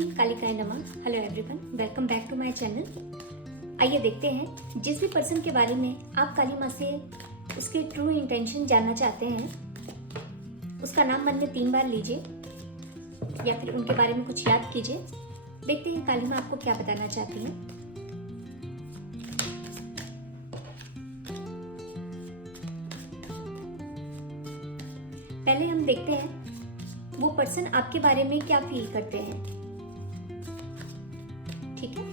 ईं कालिकाय नमः। Hello everyone, welcome back to my channel. आइए देखते हैं, जिस भी पर्सन के बारे में आप काली माँ से उसके ट्रू इंटेंशन जानना चाहते हैं, उसका नाम मन में 3 बार लीजिए या फिर उनके बारे में कुछ याद कीजिए। देखते हैं काली माँ आपको क्या बताना चाहती हैं। पहले हम देखते हैं वो पर्सन आपके बारे में क्या फील करते हैं। ठीक है,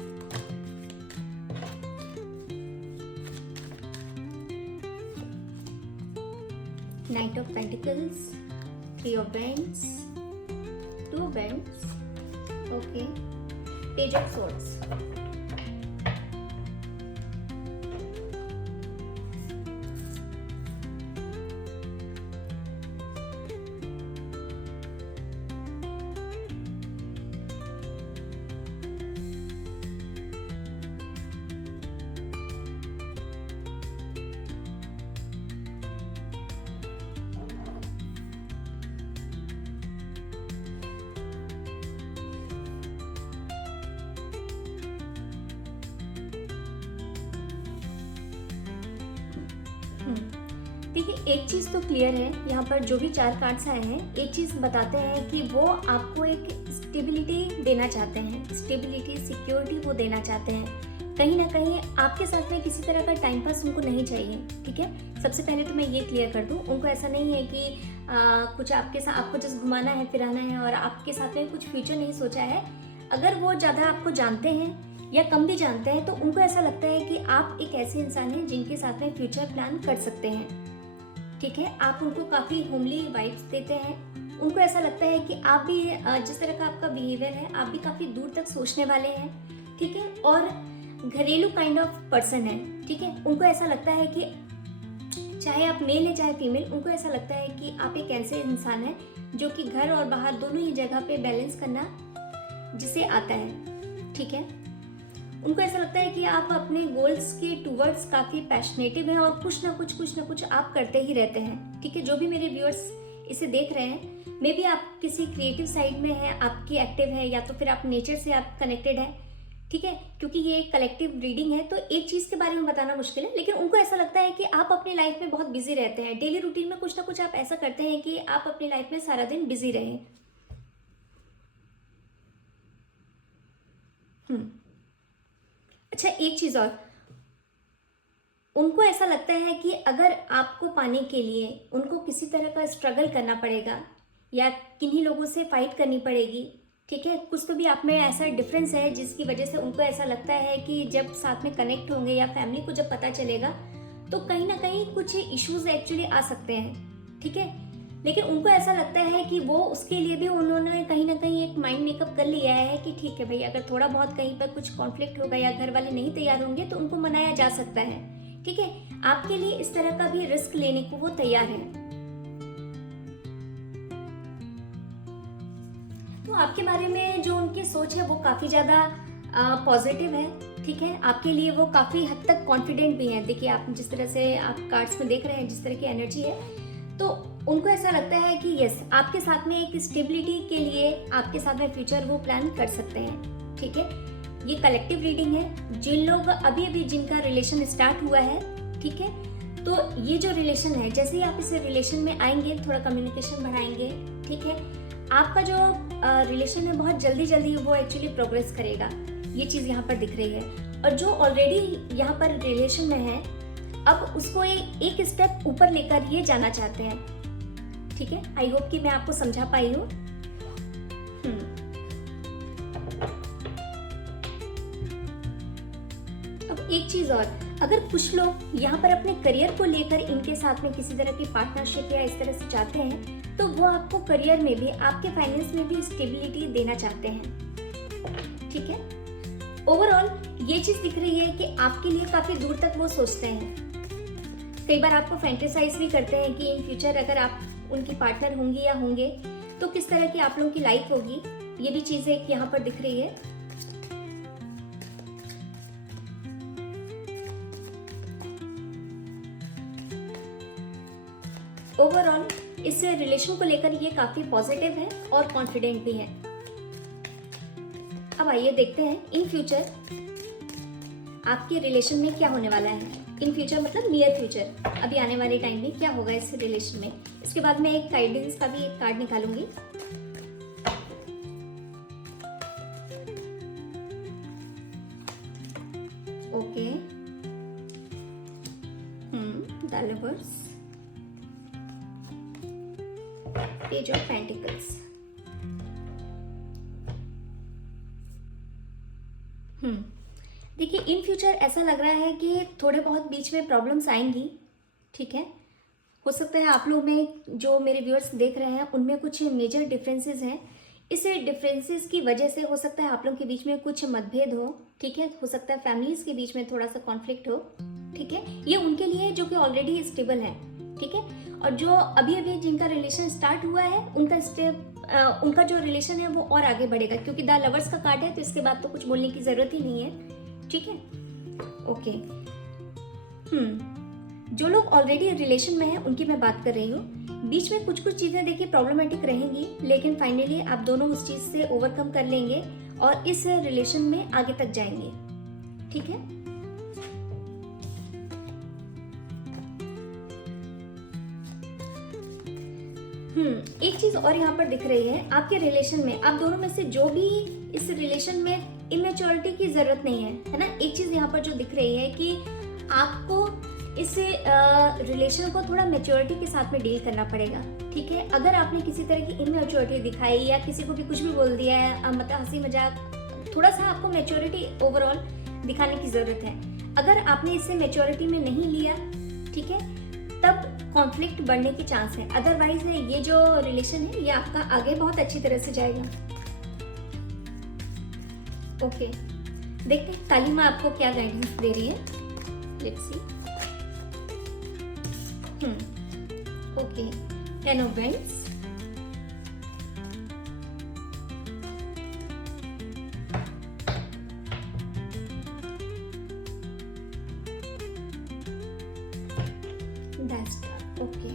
night of pentacles, 3 of vends, 2 of vends, okay, page of swords. देखिए, एक चीज़ तो क्लियर है, यहाँ पर जो भी 4 कार्ड्स आए हैं एक चीज़ बताते हैं कि वो आपको एक स्टेबिलिटी देना चाहते हैं, स्टेबिलिटी, सिक्योरिटी वो देना चाहते हैं। कहीं ना कहीं आपके साथ में किसी तरह का टाइम पास उनको नहीं चाहिए। ठीक है, सबसे पहले तो मैं ये क्लियर कर दूँ, उनको ऐसा नहीं है कि कुछ आपके साथ आपको जस्ट घुमाना है, फिराना है और आपके साथ में कुछ फ्यूचर नहीं सोचा है। अगर वो ज़्यादा आपको जानते हैं या कम भी जानते हैं तो उनको ऐसा लगता है कि आप एक ऐसे इंसान हैं जिनके साथ में फ्यूचर प्लान कर सकते हैं। ठीक है, आप उनको काफ़ी होमली वाइब्स देते हैं। उनको ऐसा लगता है कि आप भी जिस तरह का आपका बिहेवियर है, आप भी काफ़ी दूर तक सोचने वाले हैं। ठीक है, और घरेलू काइंड ऑफ पर्सन है। ठीक है, उनको ऐसा लगता है कि चाहे आप मेल है चाहे फीमेल, उनको ऐसा लगता है कि आप एक ऐसे इंसान हैं जो कि घर और बाहर दोनों ही जगह पे बैलेंस करना जिसे आता है। ठीक है, उनको ऐसा लगता है कि आप अपने गोल्स के टूवर्ड्स काफ़ी पैशनेटिव हैं और कुछ ना कुछ आप करते ही रहते हैं। ठीक है, जो भी मेरे व्यूअर्स इसे देख रहे हैं, मे बी आप किसी क्रिएटिव साइड में हैं, आपकी एक्टिव है, या तो फिर आप नेचर से आप कनेक्टेड हैं। ठीक है, क्योंकि ये एक कलेक्टिव रीडिंग है तो एक चीज़ के बारे में बताना मुश्किल है, लेकिन उनको ऐसा लगता है कि आप अपनी लाइफ में बहुत बिजी रहते हैं। डेली रूटीन में कुछ ना कुछ आप ऐसा करते हैं कि आप अपनी लाइफ में सारा दिन बिजी रहें। अच्छा, एक चीज़ और, उनको ऐसा लगता है कि अगर आपको पाने के लिए उनको किसी तरह का स्ट्रगल करना पड़ेगा या किन्हीं लोगों से फाइट करनी पड़ेगी। ठीक है, कुछ तो भी आप में ऐसा डिफरेंस है जिसकी वजह से उनको ऐसा लगता है कि जब साथ में कनेक्ट होंगे या फैमिली को जब पता चलेगा तो कहीं ना कहीं कुछ इश्यूज एक्चुअली आ सकते हैं। ठीक है, लेकिन उनको ऐसा लगता है कि वो उसके लिए भी उन्होंने कहीं ना कहीं एक माइंड मेकअप कर लिया है कि ठीक है भाई, अगर थोड़ा बहुत कहीं पर कुछ कॉन्फ्लिक्ट होगा या घर वाले नहीं तैयार होंगे तो उनको मनाया जा सकता है। ठीक है, आपके लिए इस तरह का भी रिस्क लेने को वो तैयार है। तो आपके बारे में जो उनकी सोच है वो काफी ज्यादा पॉजिटिव है। ठीक है, आपके लिए वो काफी हद तक कॉन्फिडेंट भी है। देखिए, आप जिस तरह से आप कार्ड्स में देख रहे हैं, जिस तरह की एनर्जी है, तो उनको ऐसा लगता है कि यस, आपके साथ में एक स्टेबिलिटी के लिए आपके साथ में फ्यूचर वो प्लान कर सकते हैं। ठीक है, ये कलेक्टिव रीडिंग है। जिन लोग अभी अभी जिनका रिलेशन स्टार्ट हुआ है, ठीक है, तो ये जो रिलेशन है, जैसे ही आप इस रिलेशन में आएंगे, थोड़ा कम्युनिकेशन बढ़ाएंगे, ठीक है, आपका जो रिलेशन है बहुत जल्दी जल्दी वो एक्चुअली प्रोग्रेस करेगा। ये चीज़ यहाँ पर दिख रही है। और जो ऑलरेडी यहाँ पर रिलेशन में है, अब उसको एक स्टेप ऊपर लेकर ये जाना चाहते हैं। ठीक है, आई होप कि मैं आपको समझा पाई हूँ। अब एक चीज और, अगर कुछ लोग यहाँ पर अपने करियर को लेकर इनके साथ में किसी तरह की पार्टनरशिप या इस तरह से चाहते हैं, तो वो आपको करियर में भी, आपके फाइनेंस में भी स्टेबिलिटी देना चाहते हैं। ठीक है, ओवरऑल ये चीज दिख रही है कि आपके लिए काफी दूर तक वो सोचते हैं। कई बार आपको फैंटेसाइज भी करते हैं कि इन फ्यूचर अगर आप उनकी पार्टनर होंगी या होंगे तो किस तरह की आप लोगों की लाइफ होगी। ये भी चीजें यहाँ पर दिख रही है। ओवरऑल इस रिलेशन को लेकर ये काफी पॉजिटिव है और कॉन्फिडेंट भी है। अब आइए देखते हैं इन फ्यूचर आपके रिलेशन में क्या होने वाला है। इन फ्यूचर मतलब नियर फ्यूचर, अभी आने वाले टाइम में क्या होगा इस रिलेशन में। इसके बाद मैं एक गाइडेंस का भी एक कार्ड निकालूंगी। Okay, the lovers, page of pentacles. देखिए इन फ्यूचर ऐसा लग रहा है कि थोड़े बहुत बीच में प्रॉब्लम्स आएंगी, ठीक है। हो सकता है आप लोग में जो मेरे व्यूअर्स देख रहे हैं उनमें कुछ मेजर डिफरेंसेस हैं। इस डिफरेंसेस की वजह से हो सकता है आप लोग के बीच में कुछ मतभेद हो, ठीक है। हो सकता है फैमिलीज के बीच में थोड़ा सा कॉन्फ्लिक्ट हो, ठीक है। ये उनके लिए जो कि ऑलरेडी स्टेबल है, ठीक है। और जो अभी अभी जिनका रिलेशन स्टार्ट हुआ है उनका जो रिलेशन है वो और आगे बढ़ेगा, क्योंकि द लवर्स का कार्ड है तो इसके बाद तो कुछ बोलने की जरूरत ही नहीं है, ठीक है। ओके, जो लोग ऑलरेडी रिलेशन में हैं उनकी मैं बात कर रही हूँ। बीच में कुछ चीजें देखिए प्रॉब्लमेटिक रहेंगी, लेकिन फाइनली आप दोनों उस चीज से ओवरकम कर लेंगे और इस रिलेशन में आगे तक जाएंगे, ठीक है। एक चीज और यहाँ पर दिख रही है, आपके रिलेशन में आप दोनों में से जो भी इस रिलेशन में इमेच्योरिटी की जरूरत नहीं है ना। एक चीज यहाँ पर जो दिख रही है कि आपको इस रिलेशन को थोड़ा मेच्योरिटी के साथ में डील करना पड़ेगा, ठीक है। अगर आपने किसी तरह की इमेच्योरिटी दिखाई या किसी को भी कुछ भी बोल दिया है, मतलब हंसी मजाक, थोड़ा सा आपको मेच्योरिटी ओवरऑल दिखाने की जरूरत है। अगर आपने इसे मेच्योरिटी में नहीं लिया, ठीक है, तब कॉन्फ्लिक्ट बढ़ने की चांस है। अदरवाइज ये जो रिलेशन है ये आपका आगे बहुत अच्छी तरह से जाएगा। ओके, देखते हैं काली माँ आपको क्या गाइडेंस दे रही है। Let's see. Okay, 10 of wands, the star. Okay,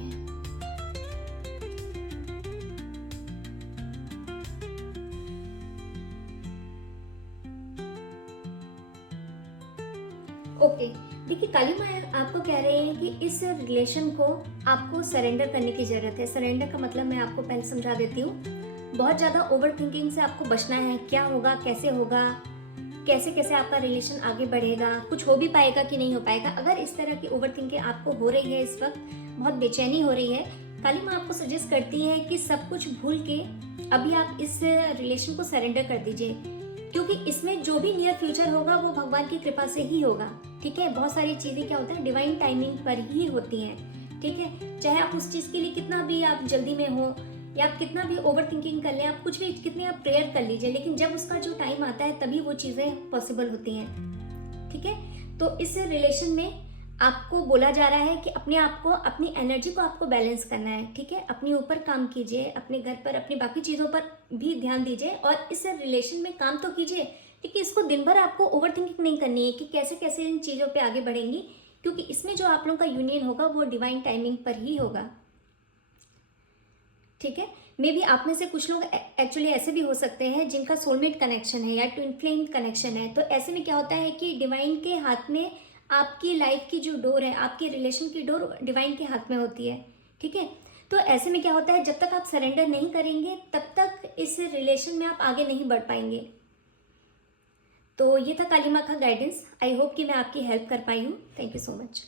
okay, देखिए काली माँ आपको कह रहे हैं कि इस रिलेशन को आपको सरेंडर करने की जरूरत है। सरेंडर का मतलब मैं आपको पहले समझा देती हूँ। बहुत ज्यादा ओवर थिंकिंग से आपको बचना है। क्या होगा, कैसे होगा, कैसे कैसे आपका रिलेशन आगे बढ़ेगा, कुछ हो भी पाएगा कि नहीं हो पाएगा। अगर इस तरह की ओवर थिंकिंग आपको हो रही है, इस वक्त बहुत बेचैनी हो रही है, काली माँ आपको सजेस्ट करती है कि सब कुछ भूल के अभी आप इस रिलेशन को सरेंडर कर दीजिए, क्योंकि इसमें जो भी नियर फ्यूचर होगा वो भगवान की कृपा से ही होगा, ठीक है। बहुत सारी चीजें क्या होता है डिवाइन टाइमिंग पर ही होती हैं, ठीक है। चाहे आप उस चीज के लिए कितना भी आप जल्दी में हो या आप कितना भी ओवर थिंकिंग कर लें, आप कुछ भी कितने आप प्रेयर कर लीजिए, लेकिन जब उसका जो टाइम आता है तभी वो चीजें पॉसिबल होती हैं, ठीक है। तो इस रिलेशन में आपको बोला जा रहा है कि अपने आप को, अपनी एनर्जी को आपको बैलेंस करना है, ठीक है। अपने ऊपर काम कीजिए, अपने घर पर, अपनी बाकी चीज़ों पर भी ध्यान दीजिए और इस रिलेशन में काम तो कीजिए, ठीक है। इसको दिन भर आपको ओवर थिंकिंग नहीं करनी है कि कैसे कैसे इन चीज़ों पे आगे बढ़ेंगी, क्योंकि इसमें जो आप लोगों का यूनियन होगा वो डिवाइन टाइमिंग पर ही होगा, ठीक है। मे बी आप में से कुछ लोग एक्चुअली ऐसे भी हो सकते हैं जिनका सोलमेट कनेक्शन है या ट्विन फ्लेम कनेक्शन है। तो ऐसे में क्या होता है कि डिवाइन के हाथ में आपकी लाइफ की जो डोर है, आपके रिलेशन की डोर डिवाइन के हाथ में होती है, ठीक है। तो ऐसे में क्या होता है, जब तक आप सरेंडर नहीं करेंगे तब तक इस रिलेशन में आप आगे नहीं बढ़ पाएंगे। तो ये था काली माँ का गाइडेंस। आई होप कि मैं आपकी हेल्प कर पाई हूँ। Thank you so much.